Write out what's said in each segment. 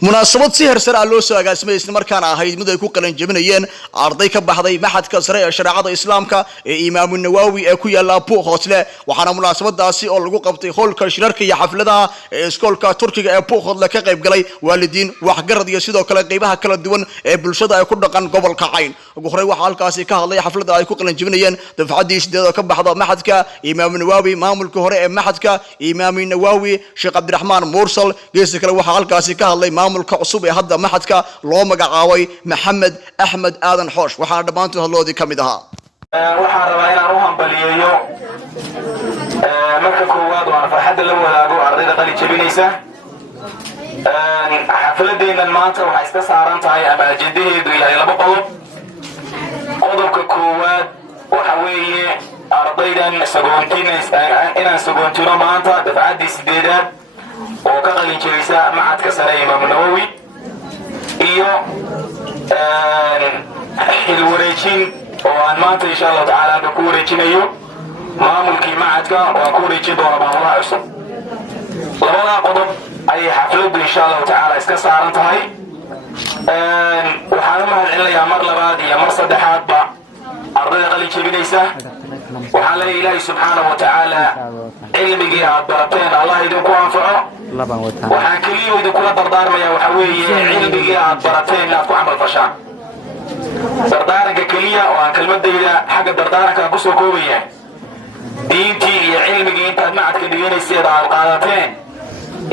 munaasabad si heer sare ah loo soo agaasimay isla markaana ahayd mid ay ku qalan jabinayeen arday ka baxday maxadka sare ee shariicada islaamka ee Imaam Nawawi ee ku yaala Buuqhoodle waxaana munaasabadaasi oo lagu qabtay hoolka shirarka iyo xafladaha ee iskoolka Turkiga ee Buuqhoodle ka qayb galay waalidiin waxgarad iyo sidoo kale qaybaha kala duwan ee bulshada ay ku dhaqan gobolka Cayn ugu horeey waxa halkaasi ka hadlay xafladda ay ku qalan jabinayeen dafcadii sideed oo ka baxda maxadka Imaam Nawawi maamulka hore ee maxadka Imaam Nawawi Sheekh Abdiraxmaan Mursal geeska kale waxa halkaasi ka hadlay maamulka cusub ee hadda maxadka loo magacaabay Maxamed Axmed Aadan Xoosh waxaana dhamaantood hadloodii kamid ahaa waxaan rabaa inaan u hambaliyeeyo marka koowaad waan farxadda la wadaago ardayda qali jabinaysa xafladeennan maanta waxay iska saaran tahay ama ajendaheedu yahay laba qodobka koowaad waxa weeye ardaydan inaan sagoontino maanta dafcaddii sideedaad oo ka qalin jabisa macadka sare Imaam Nawawi iyo xil wareejin oo aan maanta insha Allah taala ku wareejinayo maamulkii macadka oo ku wareejin doona maamulaha cusub labada qodob ay xafladdu insha Allah taala iska saaran tahay waxaan u mahadcelinayaa mar labaad iyo mar saddexaadba ardayda qalin jabinaysa waxaan leeyahay Ilaahay subxaanahu wa tacaala cilmigii aad barateen Allah idinku anfaco waxaan kaliya idinkula dardaarmayaa waxa weeye cilmigii aad barateen inaad ku camal fashaan dardaaranka kaliya oo aan kelmadayda xagga dardaaranka ku soo koobaya diintii iyo cilmigii intaad macadka dhiganayseen aad qaadateen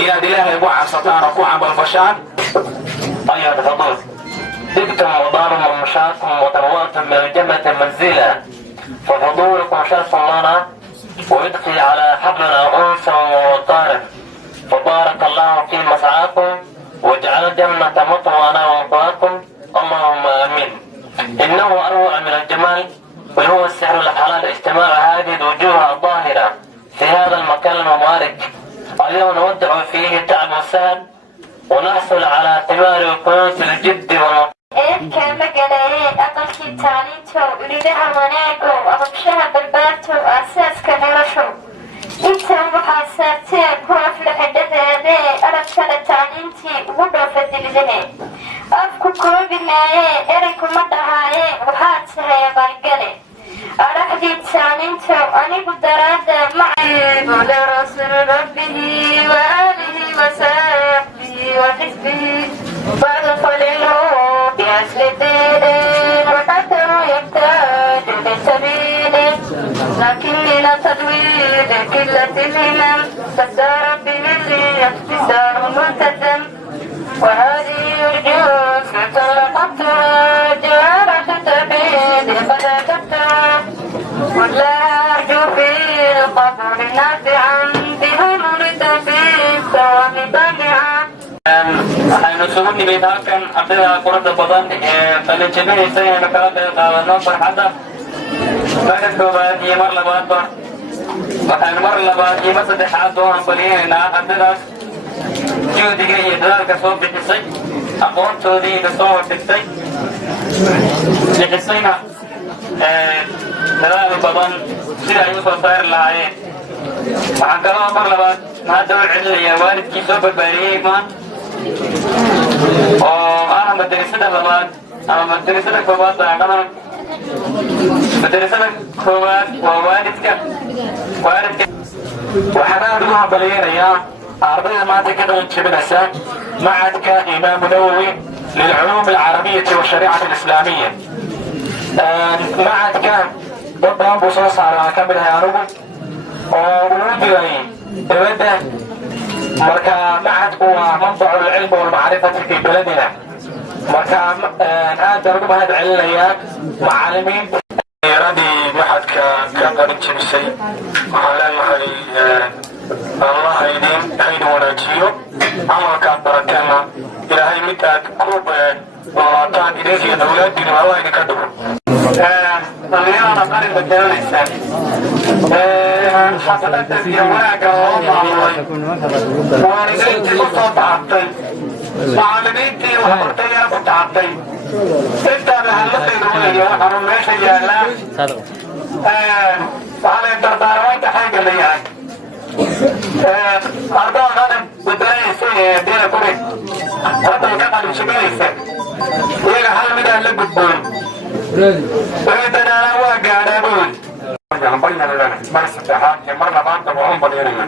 inaad Ilaahay ugu cabsataan oo ku camal fashaan ayaa tafadal دبتم وضارم ومشاكم وترواتم من الجنة منزلا ففضولكم شرف لنا ويدخل على حبلنا أنسا ووقارا فبارك الله في مسعاكم واجعل الجنة مطوانا ومطواكم اللهم آمين إنه أروع من الجمال وهو السحر الحلال اجتماع هذه الوجوه الظاهرة في هذا المكان المبارك اليوم نودع فيه التعب والسهل ونحصل على ثمار وكنوز الجد كان مجالين أقلكي تعليمته ولدها مناقو أغبشها بالباتو أساس كنرشو إنت محاساتين هو أفلح الدذاني أرد سنة تعليمتي وضعف الدلدهين أفكو كروب الله إريكو مدعاين وحادثها يا بارقلي أرحدي تعليمته أني قدرات معي على رسول ربه وآله وصحبه وحزبه بعد فلله بأسل الدين وقدروا يبتاد بسبيله لكن من تدوير قلة الهمم تسار بملي اختصار ملتزم وهذه الجيوش طلقتها جارة تبيد قد أتتها ولا أرجو في القبر نافعا بها مرد في الثواب طامعا waxaynu isugu nimid halkan ardayda quruxda badan ee qalin jabinaysa inaynu kala qayb qaadano farxadda marka koowaad iyo mar labaadba waxaynu mar labaad iyo mar saddexaad oo hambaliyaynaynaa ardaydaas juhdiga iyo dadaalka soo bixisay aqoontoodiina soo hordhigtay bixisayna dadaal badan sida ay u soo saari lahaayeen waxaan kaloo mar labaad mahadda u celinayaa waalidkii soo barbaariyey maanta oo ah madrasada labaad ama madrasada koowaad daaqada madrasada koowaad waa waalidka waxaan aad ugu hambaliyeynayaa ardayda maanta ka qalin jabinaysa macadka Imaam Nawawi للعلوم العربية والشريعة الإسلامية معadka dad badan buu soo saaray ka mid ahay anigu oo uu diray dawladda marka macadku waa manbacu العلم والمعرفة في بلدنا marka aad ugu mahad celinayaa macallimiin radii maxadka ka qalin jabisay waxaan leeyahay Allah idin wanaajiyo amalkaad barateena ilaahay mid aad ku noolaataan idinkiyo dawladdiina Allah idinka dhigo dhalinyarada qalinka jaranaysa xafladda iyo wanaagga loo maamulay waalidiintii ku soo tacabtay macallimiintii waxbartayana ku tacabtay intaan lahadladayda weeye waxaanu meesha yaallaa waxaa leen dardaaramaynta xayga la yahay ardada qadan gudanaysa ee deena kuri بود ويدنا وقعنا بود بينا لنا مرسى تحاد مرنا بعض وهم بلينا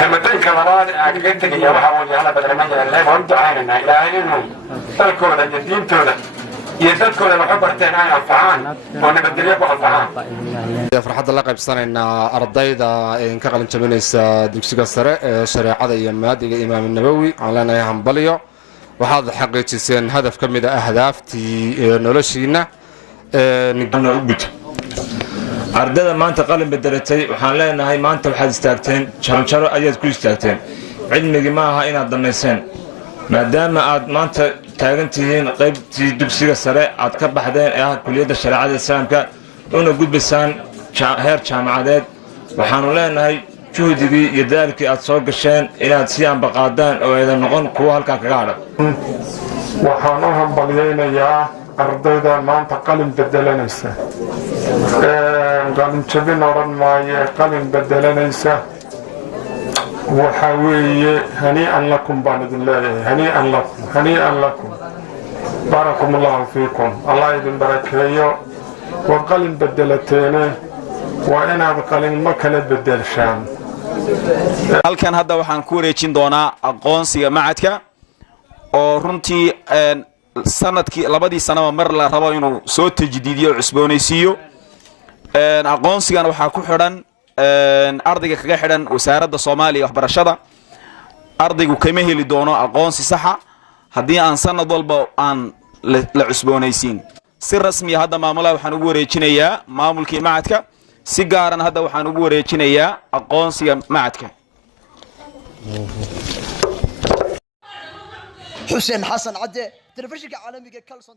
كما تلك مرات أكيدك يا وحاول على بدل ما يجي الليل وانت عيننا إلى عينهم تلكون الجديد تونا يدكون المحبرتين عن الفعان وانا بدي يبقى الفعان farxadda la qaybsanaynaa ardayda ka qalin jabinaysa dugsiga sare ee shareecada iyo maadiga imaam nawawi aan leenahay hambalyo waxaad xaqiijiseen hadaf ka mid ah ahdaaftii noloshiina ardayda maanta qalin bedelatay waxaan leenahay maanta waxaad istaagteen jaranjaro ayaad ku istaagteen cilmigii ma aha inaad dhammayseen maadaama aad maanta taagan tihiin qaybtii dugsiga sare aad ka baxdeen ee ah kuliyadda shareecada islaamka una gudbaysaan heer jaamacadeed waxaanu leenahay juhdigii iyo dadaalkii aad soo gasheen inaad si ambaqaadaan oo aydan noqon kuwo halkaa kaga hadha waxaan u hambalyaynayaa ardayda maanta qalin bedelanaysa qalin jabin odhan maaye qalin bedelanaysa waxa weeye hanii'an lakum baan idin leeyahay hanii'an lakum baarakum allahu fiikum allah idin barakeeyo war qalin bedelateene waa inaad qalinmo kala bedelshaan halkan hadda waxaan ku wareejin doonaa aqoonsiga macadka oo runtii sanadkii labadii sanaba mar la rabo inuu soo tajdiidiyo cusboonaysiiyo aqoonsigan waxaa ku xidhan ardayga kaga xidhan wasaaradda Soomaaliya waxbarashada ardaygu kama heli doono aqoonsi saxa haddii aan sanad walba aan la cusboonaysiin si rasmi ah hadda maamulaha waxaan ugu wareejinayaa maamulkii macadka si gaaran hadda waxaan ugu wareejinayaa aqoonsiga macadka xuseen xasan cadde telefishinka caalamiga Kalson